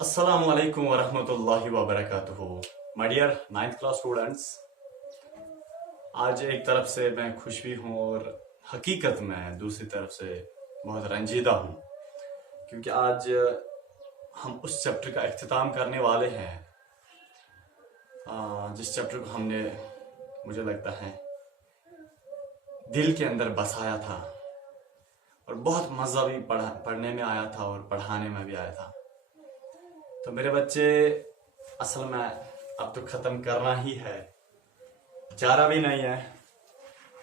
अस्सलाम वालेकुम वरहमतुल्लाहि वबरकातुहू। My dear 9th class students, आज एक तरफ से मैं खुश भी हूँ और हकीकत में दूसरी तरफ से बहुत रंजीदा हूँ, क्योंकि आज हम उस चैप्टर का इख्तिताम करने वाले हैं जिस चैप्टर को हमने, मुझे लगता है, दिल के अंदर बसाया था और बहुत मज़ा भी पढ़ने में आया था और पढ़ाने में भी आया था। तो मेरे बच्चे, असल में अब तो ख़त्म करना ही है, चारा भी नहीं है,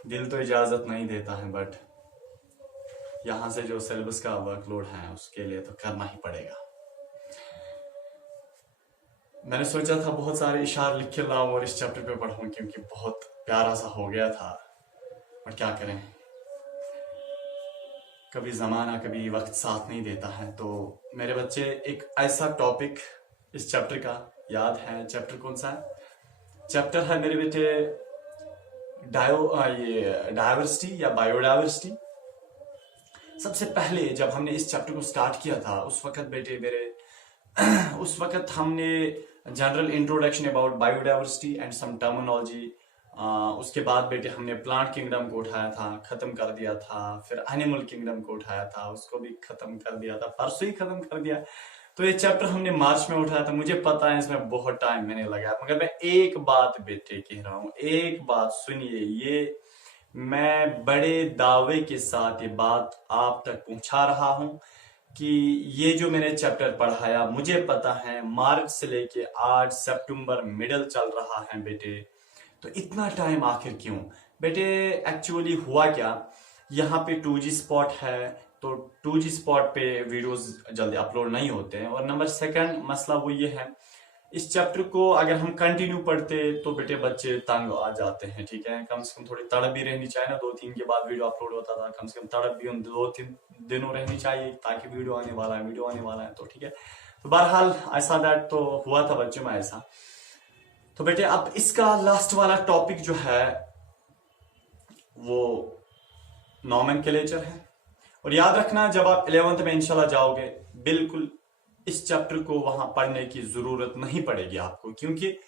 दिल तो इजाज़त नहीं देता है, बट यहाँ से जो सिलेबस का वर्कलोड है उसके लिए तो करना ही पड़ेगा। मैंने सोचा था बहुत सारे इशार लिख के लाऊं और इस चैप्टर पे पढ़ूं, क्योंकि बहुत प्यारा सा हो गया था, बट क्या करें, कभी ज़माना कभी वक्त साथ नहीं देता है। तो मेरे बच्चे, एक ऐसा टॉपिक इस चैप्टर का याद है? चैप्टर कौन सा है? चैप्टर है मेरे बेटे डायवर्सिटी या बायोडायवर्सिटी। सबसे पहले जब हमने इस चैप्टर को स्टार्ट किया था उस वक्त बेटे मेरे उस वक्त हमने general introduction about biodiversity and some terminology, उसके बाद बेटे हमने प्लांट किंगडम को उठाया था, खत्म कर दिया था, फिर एनिमल किंगडम को उठाया था, उसको भी खत्म कर दिया था, परसों ही खत्म कर दिया। तो ये चैप्टर हमने मार्च में उठाया था। मुझे पता है इसमें बहुत टाइम मैंने लगाया, मगर मैं एक बात बेटे कह रहा हूँ, एक बात सुनिए, ये मैं बड़े दावे के साथ ये बात आप तक पहुंचा रहा हूं कि ये जो मैंने चैप्टर पढ़ाया, मुझे पता है मार्च से लेके आज सितंबर मिडल चल रहा है बेटे, तो इतना टाइम आखिर क्यों? बेटे एक्चुअली हुआ क्या, यहाँ पे 2G स्पॉट है, तो 2G स्पॉट पे वीडियोस जल्दी अपलोड नहीं होते हैं। और नंबर सेकंड मसला वो ये है, इस चैप्टर को अगर हम कंटिन्यू पढ़ते तो बेटे बच्चे तंग आ जाते हैं, ठीक है। कम से कम थोड़ी तड़प भी रहनी चाहिए ना, 2-3 के बाद वीडियो अपलोड होता था, कम से कम तड़प भी उन 2-3 दिनों रहनी चाहिए, ताकि वीडियो आने वाला है तो ठीक है। तो बहरहाल ऐसा दैट तो हुआ था बच्चों में ऐसा। तो बेटे अब इसका लास्ट वाला टॉपिक जो है वो नॉमेनक्लेचर है। और याद रखना, जब आप 11th में इंशाल्लाह जाओगे, बिल्कुल इस चैप्टर को वहां पढ़ने की जरूरत नहीं पड़ेगी आपको, क्योंकि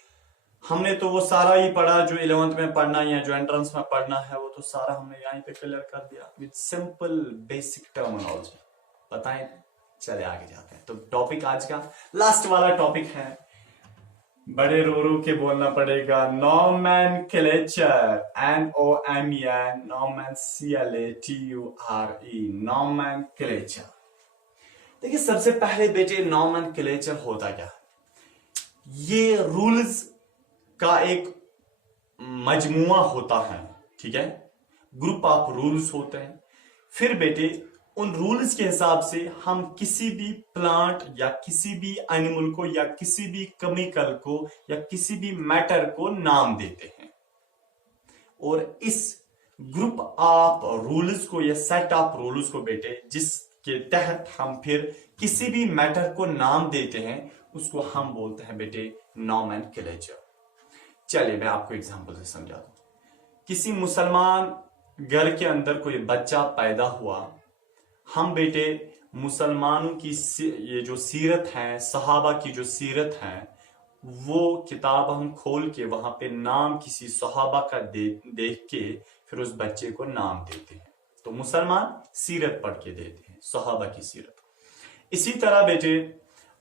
हमने तो वो सारा ही पढ़ा जो 11th में पढ़ना या जो एंट्रेंस में पढ़ना है, वो तो सारा हमने यहीं पे क्लियर कर दिया विद सिंपल बेसिक टर्मिनोलॉजी। बताएं, चले आगे जाते हैं। तो टॉपिक आज का लास्ट वाला टॉपिक है, बड़े रो के बोलना पड़ेगा, नॉमेनक्लेचर, NOMEN, नॉमेनक्लेचर, नॉमेनक्लेचर। देखिए, सबसे पहले बेटे नॉमेनक्लेचर होता क्या? ये रूल्स का एक मजमुआ होता है, ठीक है, ग्रुप ऑफ रूल्स होते हैं। फिर बेटे उन रूल्स के हिसाब से हम किसी भी प्लांट या किसी भी एनिमल को या किसी भी केमिकल को या किसी भी मैटर को नाम देते हैं। और इस ग्रुप ऑफ रूल्स को या सेट ऑफ रूल्स को बेटे जिसके तहत हम फिर किसी भी मैटर को नाम देते हैं, उसको हम बोलते हैं बेटे नॉमेनक्लेचर। चलिए मैं आपको एग्जांपल से समझा दूं। किसी मुसलमान घर के अंदर कोई बच्चा पैदा हुआ, हम बेटे मुसलमानों की ये जो सीरत है, सहाबा की जो सीरत है, वो किताब हम खोल के वहां पे नाम किसी सहाबा का देख के फिर उस बच्चे को नाम देते हैं। तो मुसलमान सीरत पढ़ के देते हैं, सहाबा की सीरत। इसी तरह बेटे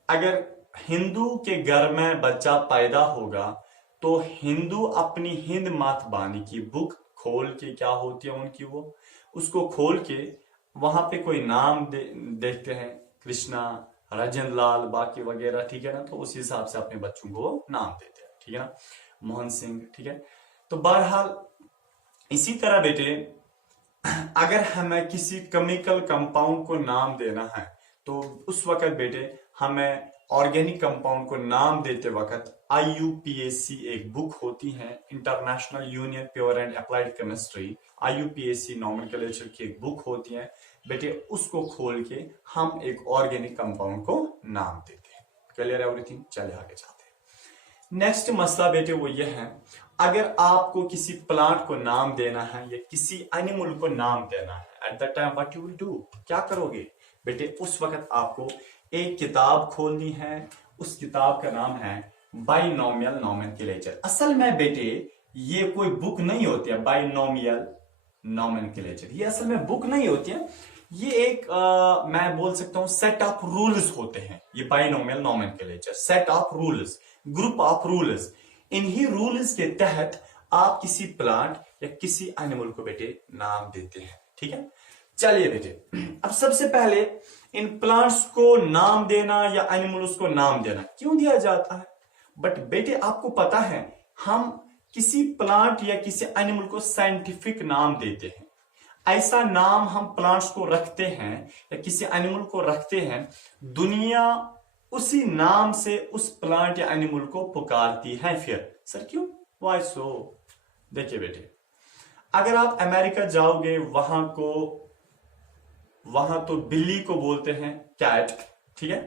अगर हिंदू के घर में बच्चा पैदा होगा तो हिंदू अपनी हिंद मातबानी की बुक खोल के, क्या होती है उनकी वो, उसको खोल के वहां पे कोई नाम देखते हैं, कृष्णा, राजेंद्र लाल, बाकी वगैरह, ठीक है ना। तो उस हिसाब से अपने बच्चों को नाम देते हैं, ठीक है ना, मोहन सिंह, ठीक है। तो बहरहाल इसी तरह बेटे अगर हमें किसी केमिकल कंपाउंड को नाम देना है तो उस वक्त बेटे हमें ऑर्गेनिक कंपाउंड को नाम देते वक्त IUPAC एक बुक होती है, international union pure and applied chemistry, IUPAC nomenclature की एक बुक होती है बेटे, उसको खोल के हम एक ऑर्गेनिक कंपाउंड को नाम देते हैं। Clear everything? चले आगे जाते हैं। नेक्स्ट मसला बेटे वो ये है, अगर आपको किसी प्लांट को नाम देना है या किसी एनिमल को नाम देना है, at the time what you will do, क्या करोगे बेटे? उस वक्त आपको एक किताब खोलनी है, उस किताब का नाम है बाइनोमियल नोमेनक्लेचर। असल में बेटे ये कोई बुक नहीं होती है बाइनोमियल नोमेनक्लेचर, ये असल में बुक नहीं होती है, ये एक मैं बोल सकता हूं सेट ऑफ रूल्स होते हैं। ये binomial nomenclature set of rules, group of rules. इन्हीं रूल्स के तहत आप किसी प्लांट या किसी एनिमल को बेटे नाम देते हैं। ठीक है, चलिए बेटे अब सबसे पहले इन प्लांट्स को नाम देना या एनिमल्स को नाम देना क्यों दिया जाता है। बट बेटे आपको पता है हम किसी प्लांट या किसी एनिमल को साइंटिफिक नाम देते हैं, ऐसा नाम हम प्लांट्स को रखते हैं या किसी एनिमल को रखते हैं, दुनिया उसी नाम से उस प्लांट या एनिमल को पुकारती है। फिर सर क्यों, वाई सो? देखिए बेटे अगर आप अमेरिका जाओगे वहां तो बिल्ली को बोलते हैं कैट। ठीक है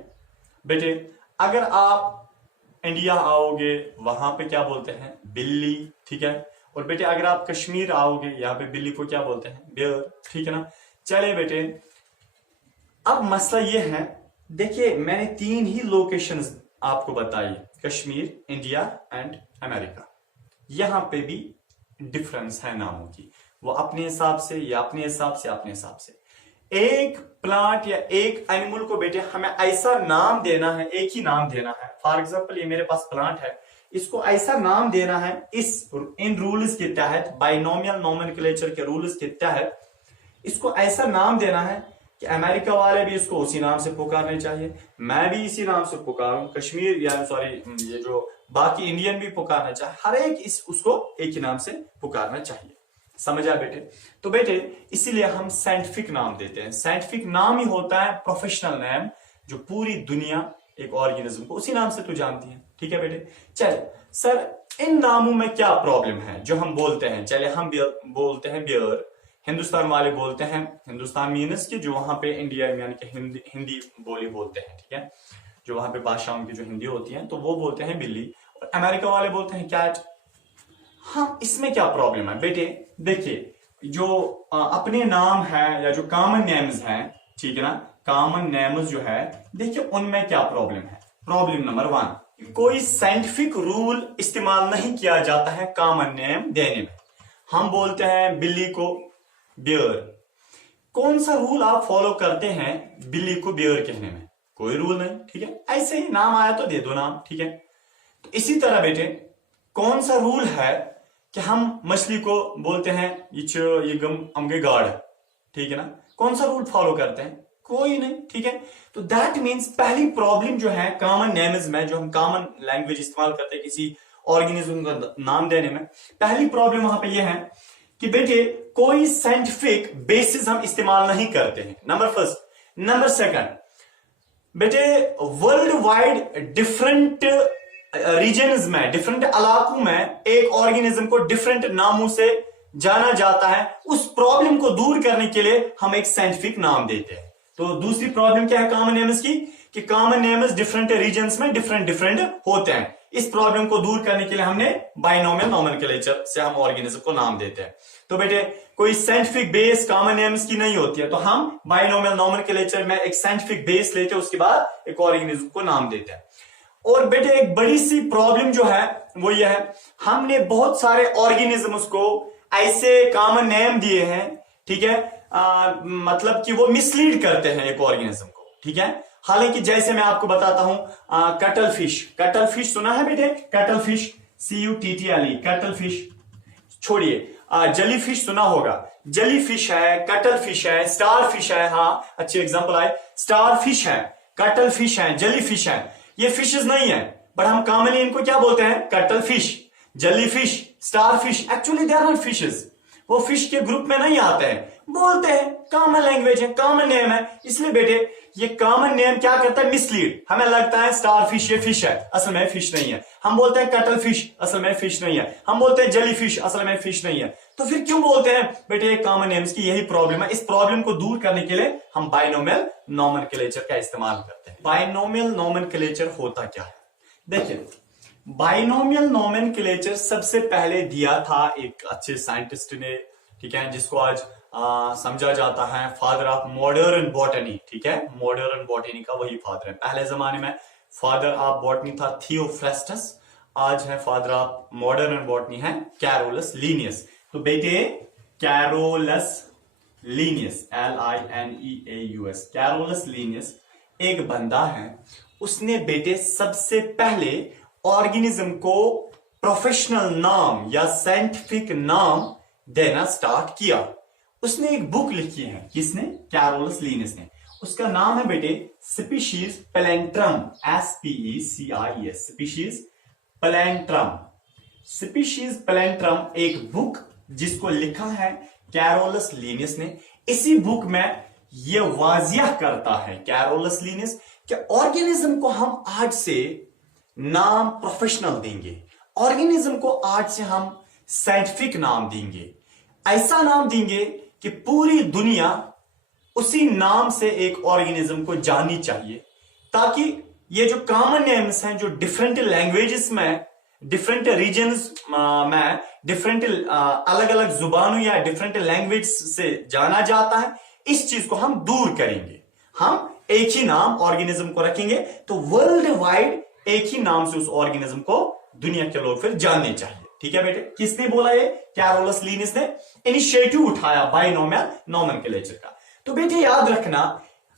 बेटे, अगर आप इंडिया आओगे वहां पे क्या बोलते हैं, बिल्ली। ठीक है, और बेटे अगर आप कश्मीर आओगे यहाँ पे बिल्ली को क्या बोलते हैं, बेयर। ठीक है ना। चलिए बेटे अब मसला ये है, देखिए मैंने 3 ही लोकेशंस आपको बताई, कश्मीर, इंडिया एंड अमेरिका। यहां पे भी डिफरेंस है नामों की, वो अपने हिसाब से या अपने हिसाब से अपने हिसाब से। एक प्लांट या एक एनिमल को बेटे हमें ऐसा नाम देना है, एक ही नाम देना है। फॉर एग्जांपल ये मेरे पास प्लांट है, इसको ऐसा नाम देना है इन रूल्स के तहत, बाइनोमियल नोमेनक्लेचर के रूल्स के तहत इसको ऐसा नाम देना है कि अमेरिका वाले भी इसको उसी नाम से पुकारने चाहिए, मैं भी इसी नाम से पुकारूं, कश्मीर या सॉरी ये जो बाकी इंडियन भी पुकारना चाहिए, हर एक उसको एक ही नाम से पुकारना चाहिए। समझा बेटे? तो बेटे इसीलिए हम साइंटिफिक नाम देते हैं। साइंटिफिक नाम ही होता है प्रोफेशनल नेम, जो पूरी दुनिया एक ऑर्गेनिज्म को उसी नाम से तो जानती है। ठीक है बेटे, चलिए सर इन नामों में क्या प्रॉब्लम है जो हम बोलते हैं। चलिए हम बोलते हैं बियर, हिंदुस्तान वाले बोलते हैं, हिंदुस्तान मीन्स की जो वहां पे इंडिया यानी कि हिंदी बोली बोलते हैं। ठीक है, जो वहां पे भाषाओं की जो हिंदी होती है तो वो बोलते हैं बिल्ली, और अमेरिका वाले बोलते हैं कैट। हाँ, इसमें क्या प्रॉब्लम है बेटे? देखिए जो अपने नाम है या जो कॉमन नेम्स हैं, ठीक है ना, कॉमन नेम्स जो है, देखिए उनमें क्या प्रॉब्लम है। प्रॉब्लम नंबर 1, कोई साइंटिफिक रूल इस्तेमाल नहीं किया जाता है कॉमन नेम देने में। हम बोलते हैं बिल्ली को बियर, कौन सा रूल आप फॉलो करते हैं बिल्ली को बियर कहने में? कोई रूल नहीं। ठीक है, ऐसे ही नाम आया तो दे दो नाम। ठीक है, तो इसी तरह बेटे कौन सा रूल है कि हम मछली को बोलते हैं ये गम अमगे गाड़। ठीक है ना, कौन सा रूल फॉलो करते हैं? कोई नहीं। ठीक है, तो दैट मीन्स पहली प्रॉब्लम जो है कॉमन नेम्स में, जो हम कॉमन लैंग्वेज इस्तेमाल करते हैं किसी ऑर्गेनिज्म का नाम देने में, पहली प्रॉब्लम वहां पे यह है कि बेटे कोई साइंटिफिक बेसिस हम इस्तेमाल नहीं करते हैं, नंबर फर्स्ट। नंबर सेकंड बेटे वर्ल्ड वाइड डिफरेंट रीजन्स में, डिफरेंट इलाकों में एक ऑर्गेनिज्म को डिफरेंट नामों से जाना जाता है। उस प्रॉब्लम को दूर करने के लिए हम एक साइंटिफिक नाम देते हैं। तो दूसरी प्रॉब्लम क्या है कॉमन नेम्स की, कि कॉमन नेम्स डिफरेंट रीजन्स में डिफरेंट डिफरेंट होते हैं। इस प्रॉब्लम को दूर करने के लिए हमने बाइनोमियल नोमेनक्लेचर से हम ऑर्गेनिज्म को नाम देते हैं। तो बेटे कोई साइंटिफिक बेस कॉमन नेम्स की नहीं होती है, तो हम बाइनोमियल नोमेनक्लेचर में एक साइंटिफिक बेस लेते हैं, उसके बाद एक ऑर्गेनिज्म को नाम देते हैं। और बेटे एक बड़ी सी प्रॉब्लम जो है वो ये है, हमने बहुत सारे ऑर्गेनिजम्स को ऐसे कॉमन नेम दिए हैं, ठीक है, मतलब कि वो मिसलीड करते हैं एक ऑर्गेनिज्म को। ठीक है, हालांकि जैसे मैं आपको बताता हूं, कटल फिश सुना है बेटे? Cuttle fish, CUTTLE, cuttle fish. छोड़िए जली फिश सुना होगा, जली फिश है, कटल फिश है, स्टार फिश है। हाँ अच्छे एग्जांपल आए, स्टार फिश है, कटल फिश है, जली फिश है। ये फिशेस नहीं है, बट हम कॉमनली इनको क्या बोलते हैं? Cuttlefish, jellyfish, starfish. Actually they are not fishes, वो फिश के ग्रुप में नहीं आते हैं, बोलते हैं कॉमन लैंग्वेज है, कॉमन नेम है। इसलिए बेटे ये कॉमन नेम क्या करता है? मिसलीड। हमें लगता है स्टार फिश ये फिश है, असल में फिश नहीं है। हम बोलते हैं कटल फिश, असल में फिश नहीं है। हम बोलते हैं जली फिश, असल में फिश नहीं है। तो फिर क्यों बोलते हैं? बेटे ये कॉमन नेम्स की यही प्रॉब्लम है। इस प्रॉब्लम को दूर करने के लिए हम बाइनोमियल नोमेनक्लेचर का इस्तेमाल करते हैं। बाइनोमियल नोमेनक्लेचर होता क्या है? देखिए बाइनोमियल नोमेनक्लेचर सबसे पहले दिया था एक अच्छे साइंटिस्ट ने, ठीक है, जिसको आज समझा जाता है फादर ऑफ मॉडर्न बॉटनी, ठीक है, मॉडर्न बॉटनी का वही फादर है। पहले जमाने में फादर ऑफ बॉटनी था थियोफ्रास्टस, आज है फादर ऑफ मॉडर्न बॉटनी है कैरोलस लीनियस। तो बेटे Carolus Linnaeus, LINEAUS, Carolus Linnaeus एक बंदा है, उसने बेटे सबसे पहले ऑर्गेनिज्म को प्रोफेशनल नाम या साइंटिफिक नाम देना स्टार्ट किया। उसने एक बुक लिखी है, किसने? कैरोलस लीनियस ने। उसका नाम है बेटे स्पीशीज प्लैंट्रम, SPECIES, स्पीशीज प्लैंट्रम। स्पीशीज प्लैंट्रम एक बुक जिसको लिखा है कैरोलस लीनियस ने। इसी बुक में यह वाजिया करता है कैरोलस लीनियस कि ऑर्गेनिज्म को हम आज से नाम प्रोफेशनल देंगे, ऑर्गेनिज्म को आज से हम साइंटिफिक नाम देंगे, ऐसा नाम देंगे कि पूरी दुनिया उसी नाम से एक ऑर्गेनिज्म को जाननी चाहिए, ताकि ये जो कॉमन नेम्स हैं जो डिफरेंट लैंग्वेजेस में, डिफरेंट रीजन्स में, डिफरेंट अलग अलग जुबानों या डिफरेंट लैंग्वेज से जाना जाता है, इस चीज को हम दूर करेंगे। हम एक ही नाम ऑर्गेनिज्म को रखेंगे तो वर्ल्ड वाइड एक ही नाम से उस ऑर्गेनिज्म को दुनिया के लोग फिर जानने चाहिए। ठीक है बेटे, किसने बोला? ये कैरोलस लीनियस ने इनिशिएटिव उठाया बाइनोमियल नोमेनक्लेचर का। तो बेटे याद रखना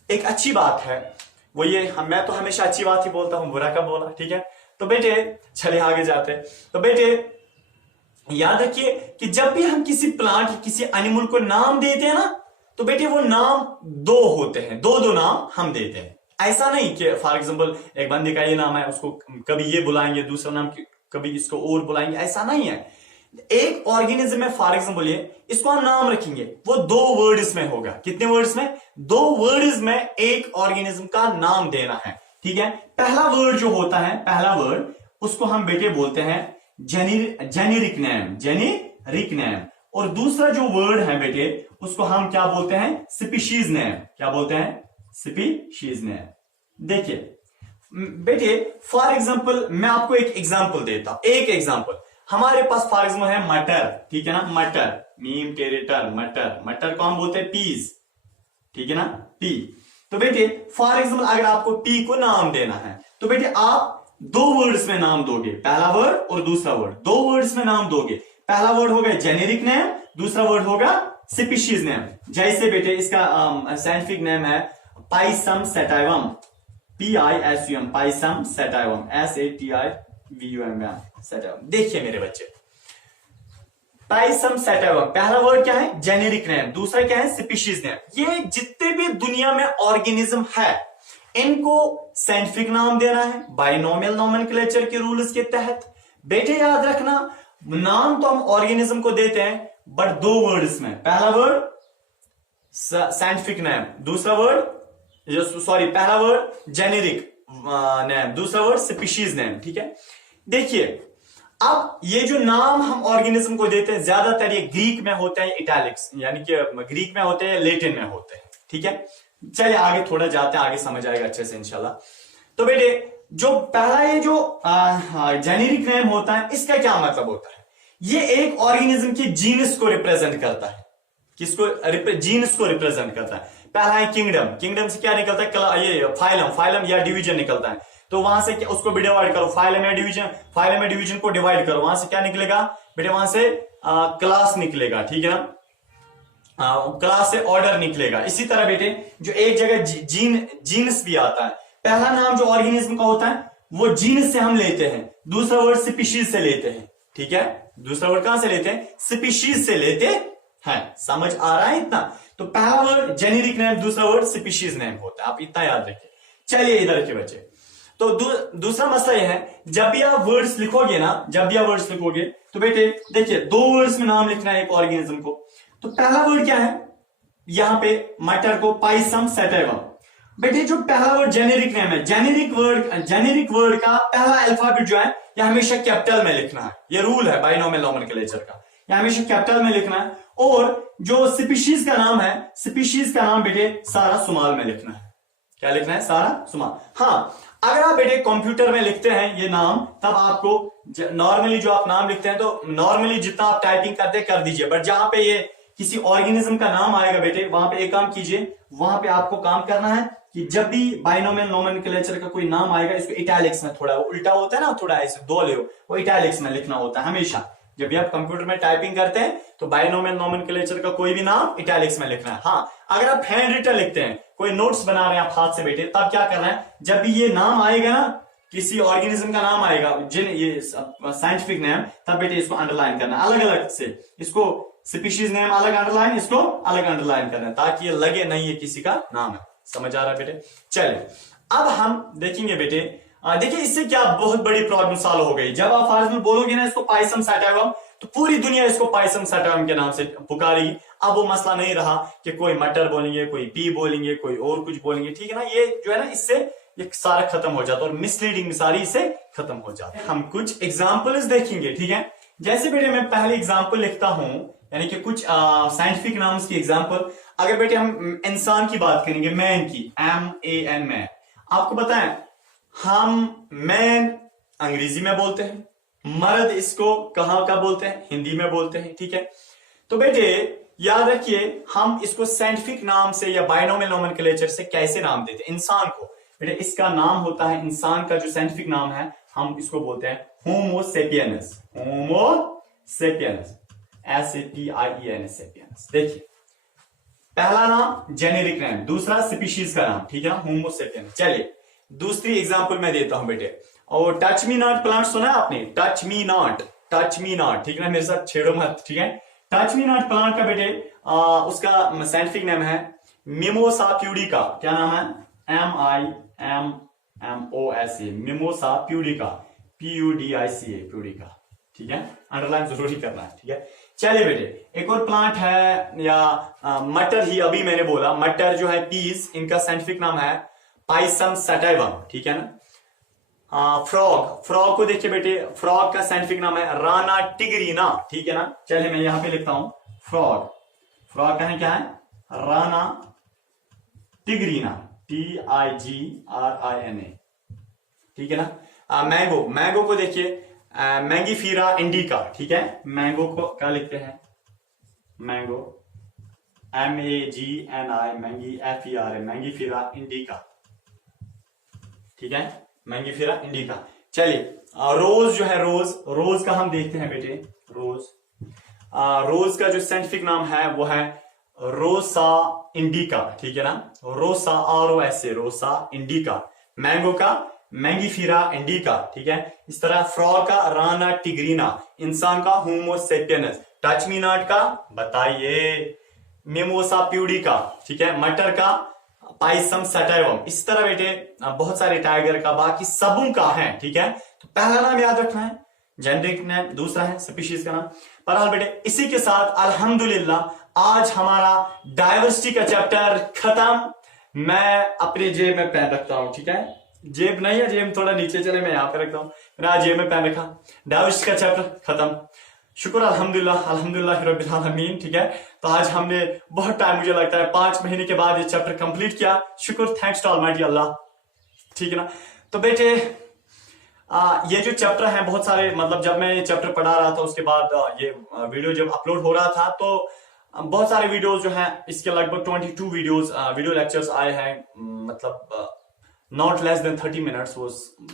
एक अच्छी बात है वो ये, मैं तो हमेशा अच्छी बात ही बोलता हूं, बुरा कब बोला, ठीक है। तो बेटे चलिए आगे जाते हैं। तो बेटे याद रखिए कि जब भी हम किसी प्लांट किसी एनिमल को नाम देते हैं ना, तो बेटे वो नाम दो होते हैं, दो दो नाम हम देते हैं। ऐसा नहीं कि फॉर एग्जांपल एक बंदे का ये नाम है, उसको कभी ये बुलाएंगे, दूसरा नाम कभी इसको और बुलाएंगे, ऐसा नहीं है। एक ऑर्गेनिज्म में फॉर एग्जांपल ये, इसको हम नाम रखेंगे, वो दो वर्ड्स में होगा। कितने वर्ड्स में? दो वर्ड्स में एक ऑर्गेनिज्म का नाम देना है, ठीक है। पहला वर्ड जो होता है, पहला वर्ड, उसको हम बेटे बोलते हैं जेनेरिक नेम, जेनेरिक नेम। और दूसरा जो वर्ड है बेटे, उसको हम क्या बोलते हैं? Species name. क्या बोलते हैं? Species name. देखिए बेटे फॉर एग्जांपल मैं आपको एक एग्जांपल देता हूं, एक एग्जांपल। हमारे पास फॉर एग्जांपल है मटर, ठीक है ना, मटर, मीम टेरेटर, मटर, मटर को हम बोलते हैं पीज, ठीक है ना, पी। तो बेटे फॉर एग्जांपल अगर आपको पी को नाम देना है तो बेटे आप दो वर्ड्स में नाम दोगे, पहला वर्ड और दूसरा वर्ड, दो वर्ड्स में नाम दोगे। पहला वर्ड होगा जेनेरिक नेम, दूसरा वर्ड होगा स्पीशीज नेम। जैसे बेटे इसका साइंटिफिक नेम है Pisum sativum, PISUM, Pisum sativum, SATIVUM, sativum. देखिए मेरे बच्चे, पाइसम सेटाइवम पहला वर्ड क्या है? जेनेरिक नेम, दूसरा क्या है? Species name. ये जितने भी दुनिया में ऑर्गेनिज्म है इनको साइंटिफिक नाम देना है बाइनोमियल नोमेनक्लेचर के रूल्स के तहत। बेटे याद रखना, नाम तो हम ऑर्गेनिज्म को देते हैं बट दो वर्ड्स में। पहला वर्ड साइंटिफिक नेम, दूसरा वर्ड पहला वर्ड जेनेरिक नेम, दूसरा वर्ड स्पीशीज नेम, ठीक है। देखिए अब ये जो नाम हम ऑर्गेनिज्म को देते हैं ज्यादातर ये ग्रीक में होते हैं, इटैलिक्स यानी कि ग्रीक में होते हैं, लैटिन में होते हैं, ठीक है। चलिए आगे थोड़ा जाते हैं, आगे समझ आएगा अच्छे से इंशाल्लाह। तो बेटे जो पहला ये जो जेनेरिक नेम होता है, इसका क्या मतलब होता है? ये एक ऑर्गेनिज्म की जीनस को रिप्रेजेंट करता है। किसको? जीनस को रिप्रेजेंट करता है। पहला है किंगडम, किंगडम से क्या निकलता है? ये फाइलम, फाइलम या डिवीजन निकलता है। तो वहां से उसको भी डिवाइड करो, फाइलम या डिवीजन, फाइलम या डिवीजन को डिवाइड करो, वहां से क्या निकलेगा बेटे? वहां से क्लास निकलेगा, ठीक है ना, क्लास से ऑर्डर निकलेगा। इसी तरह बेटे जो एक जगह जीनस भी आता है, पहला नाम जो ऑर्गेनिज्म का होता है वो जीनस से हम लेते हैं, दूसरा वर्ड स्पीशीज से लेते हैं, ठीक है। दूसरा वर्ड कहां से लेते हैं? स्पीशीज से लेते हैं। समझ आ रहा है इतना? तो पहला वर्ड जेनेरिक नेम, दूसरा वर्ड स्पीशीज नेम होता है, आप इतना याद रखिए। चलिए इधर के बच्चे, तो दूसरा मसला यह है, जब भी आप वर्ड्स लिखोगे ना, जब भी आप वर्ड्स लिखोगे तो बेटे देखिए दो वर्ड्स में नाम लिखना है एक ऑर्गेनिज्म को। तो पहला वर्ड क्या है यहां पे? मटर को पाइसम सेटाइवम। बेटे जो पहला वर्ड जेनेरिक नेम है, जेनेरिक वर्ड का पहला अल्फाबेट जो है यह हमेशा कैपिटल में लिखना है। यह रूल है बाइनोमियल नोमेनक्लेचर का, यह हमेशा कैपिटल में लिखना है। और जो स्पीशीज का नाम है, स्पीशीज का नाम बेटे सारा स्मॉल में लिखना है। क्या लिखना है? सारा स्मॉल। हाँ, अगर आप बेटे कंप्यूटर में लिखते हैं ये नाम, तब आपको नॉर्मली जो आप नाम लिखते हैं तो नॉर्मली जितना आप टाइपिंग करते कर दीजिए, बट जहां पे ये किसी ऑर्गेनिज्म का नाम आएगा बेटे, वहां पे एक काम कीजिए, वहां पे आपको काम करना है कि जब भी बाइनोमियल नोमेनक्लेचर का कोई नाम आएगा, इसको इटैलिक्स में, थोड़ा उल्टा होता है ना, थोड़ा ऐसे दो ले, वो इटैलिक्स में लिखना होता है हमेशा। जब भी आप कंप्यूटर में टाइपिंग करते हैं तो बाइनोमियल नोमेनक्लेचर का कोई भी नाम इटैलिक्स में लिखना है। हाँ, अगर आप हैंड रिटन लिखते हैं, कोई नोट्स बना रहे हैं आप हाथ से बेटे, तब क्या करना है, जब भी ये नाम आएगा ना, किसी ऑर्गेनिज्म का नाम आएगा, जिन ये साइंटिफिक नेम, तब बेटे इसको अंडरलाइन करना अलग अलग से, इसको स्पीशीज नेम अलग अंडरलाइन, इसको अलग अंडरलाइन करना है, ताकि ये लगे नहीं ये किसी का नाम है। समझ आ रहा है बेटे? चलिए अब हम देखेंगे बेटे, देखिए इससे क्या बहुत बड़ी प्रॉब्लम सॉल्व हो गई। जब आप फॉर एग्जाम्पल बोलोगे ना इसको पाइसम सैटाइवम, तो पूरी दुनिया इसको पाइसम सैटाइवम के नाम से पुकारेगी। अब वो मसला नहीं रहा कि कोई मटर बोलेंगे, कोई पी बोलेंगे, कोई और कुछ बोलेंगे, ठीक है ना। ये जो है ना, इससे ये सारा खत्म हो जाता है और मिसलीडिंग सारी इससे खत्म हो जाती है। हम कुछ एग्जाम्पल्स देखेंगे, ठीक है। जैसे बेटे मैं पहले एग्जाम्पल लिखता हूं, यानी कि कुछ साइंटिफिक नाम्स की एग्जाम्पल। अगर बेटे हम इंसान की बात करेंगे, मैन की, MAN मैन, आपको बताएं हम मैन अंग्रेजी में बोलते हैं, मर्द इसको कहां का बोलते हैं, हिंदी में बोलते हैं, ठीक है। तो बेटे याद रखिए, हम इसको साइंटिफिक नाम से या बाइनोमियल नोमेनक्लेचर से कैसे नाम देते हैं इंसान को। बेटे इसका नाम होता है, इंसान का जो साइंटिफिक नाम है, हम इसको बोलते हैं होमो सेपियनस। होमो सेपियनस, SAPIENS, सेपियनस। देखिए पहला नाम जेनेरिक नेम, दूसरा स्पीशीज का नाम, ठीक है ना, होमो सेपियनस। चलिए दूसरी एग्जांपल मैं देता हूं बेटे, और टच मी नॉट प्लांट सुना है आपने, touch me not, touch me not, ठीक है ना, मेरे साथ छेड़ो मत, ठीक है। टच मी नॉट प्लांट का बेटे उसका साइंटिफिक नेम है मिमोसा प्यूडिका। क्या नाम है? MIMMOSA, mimosa pudica, PUDICA, pudica, ठीक है। अंडरलाइन जरूरी करना है, ठीक है। चलिए बेटे एक और प्लांट है, या मटर ही अभी मैंने बोला, मटर जो है पीस, इनका साइंटिफिक नाम है पाइसम सैटाइवम, ठीक है ना। फ्रॉग, फ्रॉग को देखिए बेटे, फ्रॉग का साइंटिफिक नाम है राना टिगरीना, ठीक है ना। चलिए मैं यहां पे लिखता हूं फ्रॉग, फ्रॉग का है क्या है, राना टिगरीना, TIGRINA, ठीक है ना। मैंगो, मैंगो को देखिए मैंगीफीरा इंडिका, ठीक है। मैंगो को क्या लिखते हैं, mango MAGNI, mangi FERA, Mangifera indica, ठीक है, मैंगीफीरा इंडिका। चलिए रोज जो है, रोज, रोज का हम देखते हैं बेटे, रोज, रोज का जो साइंटिफिक नाम है वो है रोसा इंडिका, ठीक है ना, रोसा, ROSA, रोसा इंडिका। मैंगो का मैंगीफीरा इंडिका, ठीक है। इस तरह फ्रॉग का राना टिग्रीना, इंसान का होमो सेपियनस, टच मी नॉट का बताइए मिमोसा प्यूडिका, ठीक है, मटर का पाइसम सैटाइवम। इस तरह बेटे बहुत सारे टाइगर का, बाकी सबों का है, ठीक है। तो पहला नाम याद रखना है जेनेरिक नेम, दूसरा है स्पीशीज का नाम। बहरहाल बेटे इसी के साथ अल्हम्दुलिल्लाह आज हमारा डायवर्सिटी का चैप्टर खत्म। मैं अपनी जेब में पेन रखता हूं, ठीक है, जेब नहीं है, जेब थोड़ा नीचे चले, मैं यहां पे रखता हूं, मैंने आज जेब में पेन रखा। डायवर्सिटी का चैप्टर खत्म, शुक्र अल्हम्दुलिल्लाह, अल्हम्दुलिल्लाह रब्बिल आलमीन, ठीक है। तो आज हमने बहुत टाइम, मुझे लगता है 5 महीने के बाद ये चैप्टर कंप्लीट किया, शुक्र, थैंक्स टू ऑलमाइटी अल्लाह, ठीक है ना। तो बेटे ये जो चैप्टर है बहुत सारे, मतलब जब मैं ये चैप्टर पढ़ा रहा था उसके बाद ये वीडियो जब अपलोड हो रहा था, तो बहुत सारे वीडियोस जो हैं, इसके लगभग 22 वीडियोस, वीडियो लेक्चर्स आए हैं, मतलब नॉट लेस देन 30 मिनट्स, वो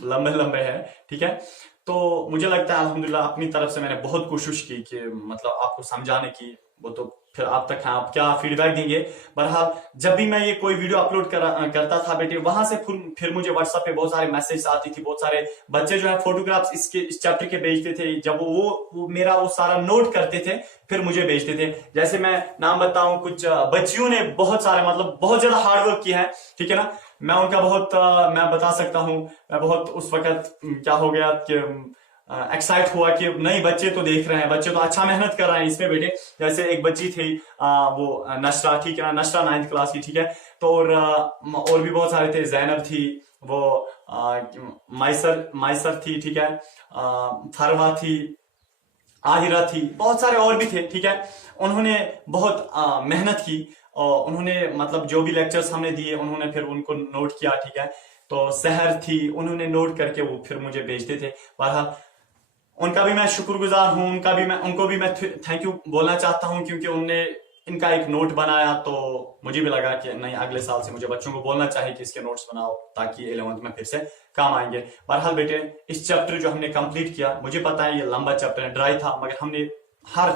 लंबे लंबे है, ठीक है। तो मुझे लगता है अल्हम्दुलिल्लाह अपनी तरफ से मैंने बहुत कोशिश की कि मतलब आपको समझाने की, वो तो फिर आप तक है, आप क्या फीडबैक देंगे। बहरहाल जब भी मैं ये कोई वीडियो अपलोड करता था बेटे, वहां से फिर मुझे व्हाट्सएप पे बहुत सारे मैसेज आती थी, बहुत सारे बच्चे जो है फोटोग्राफ्स इस चैप्टर के भेजते थे, जब वो मेरा वो सारा नोट करते थे फिर मुझे भेजते थे। जैसे मैं नाम बताऊं, कुछ बच्चियों ने बहुत सारे, मतलब बहुत ज्यादा हार्डवर्क किया है, ठीक है ना। मैं उनका बहुत मैं बता सकता हूं, मैं बहुत उस वक्त क्या हो गया कि एक्साइट हुआ कि नहीं, बच्चे तो देख रहे हैं, बच्चे तो अच्छा मेहनत कर रहे हैं इसमें बेटे। जैसे एक बच्ची थी वो नशरा, ठीक है ना, नशरा 9th क्लास की, ठीक है। तो और भी बहुत सारे थे, जैनब थी, वो माइसर थी, ठीक है, फरवा थी, आहिरा थी, बहुत सारे और भी थे, ठीक है। उन्होंने बहुत मेहनत की और उन्होंने मतलब जो भी लेक्चर्स हमने दिए उन्होंने फिर उनको नोट किया, ठीक है। तो सहर थी, उन्होंने नोट करके वो फिर मुझे भेजते थे। बहरहाल उनका भी मैं शुक्रगुजार हूं, उनको भी मैं थैंक यू बोलना चाहता हूं, क्योंकि उनने इनका एक नोट बनाया, तो मुझे भी लगा कि नहीं, अगले साल से मुझे बच्चों को बोलना चाहिए कि इसके नोट्स बनाओ ताकि 11th में फिर से काम आएंगे। बहरहाल बेटे, इस चैप्टर जो हमने कंप्लीट किया, मुझे पता है ये लंबा चैप्टर है, ड्राई था, मगर हमने हर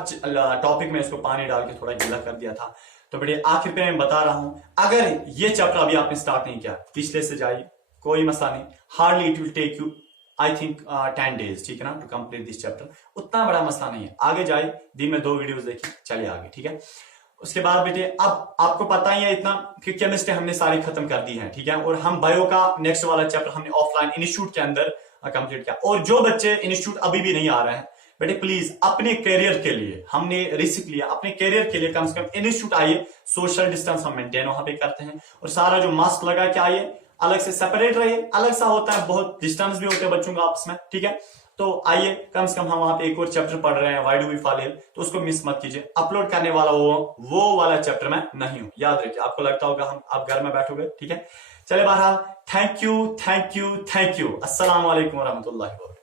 टॉपिक में इसको पानी डाल के थोड़ा गीला कर दिया था। तो बेटे आखिर पे मैं बता रहा हूं, अगर ये चैप्टर अभी आपने स्टार्ट नहीं किया, पिछले से जाइए, कोई मसला नहीं। Hardly it will take you I think 10 days, ठीक है ना, टू कंप्लीट दिस चैप्टर। उतना बड़ा मसला नहीं है, आगे जाइए, दिन में 2 वीडियोस देखिए, चलिए आगे, ठीक है। उसके बाद बेटे अब आपको पता ही है इतना कि केमिस्ट्री हमने सारी खत्म कर दी है, ठीक है। और हम बायो का नेक्स्ट वाला चैप्टर हमने ऑफलाइन इंस्टीट्यूट के अंदर कंप्लीट किया। और जो बच्चे इंस्टीट्यूट अभी भी नहीं आ रहे हैं बेटे, प्लीज अपने करियर के लिए हमने रिस्क लिया, अपने करियर के लिए कम से कम इंस्टीट्यूट आइए, सोशल डिस्टेंस हम मेंटेन वहां पे करते हैं, और सारा जो मास्क लगा के आइए, अलग से सेपरेट रहिए, अलग सा होता है, बहुत डिस्टेंस भी होते हैं बच्चों का आपस में, ठीक है। तो आइए, कम से कम हम वहां पे एक और चैप्टर पढ़ रहे हैं, why do we fall ill, तो उसको मिस मत कीजिए। अपलोड करने वाला वो वाला चैप्टर मैं नहीं हूं, याद रखिए। आपको लगता होगा हम आप घर में बैठोगे, ठीक है। चले बहरहाल, thank you, thank you, thank you. अस्सलाम वालेकुम रहमतुल्लाहि व बरकातहू।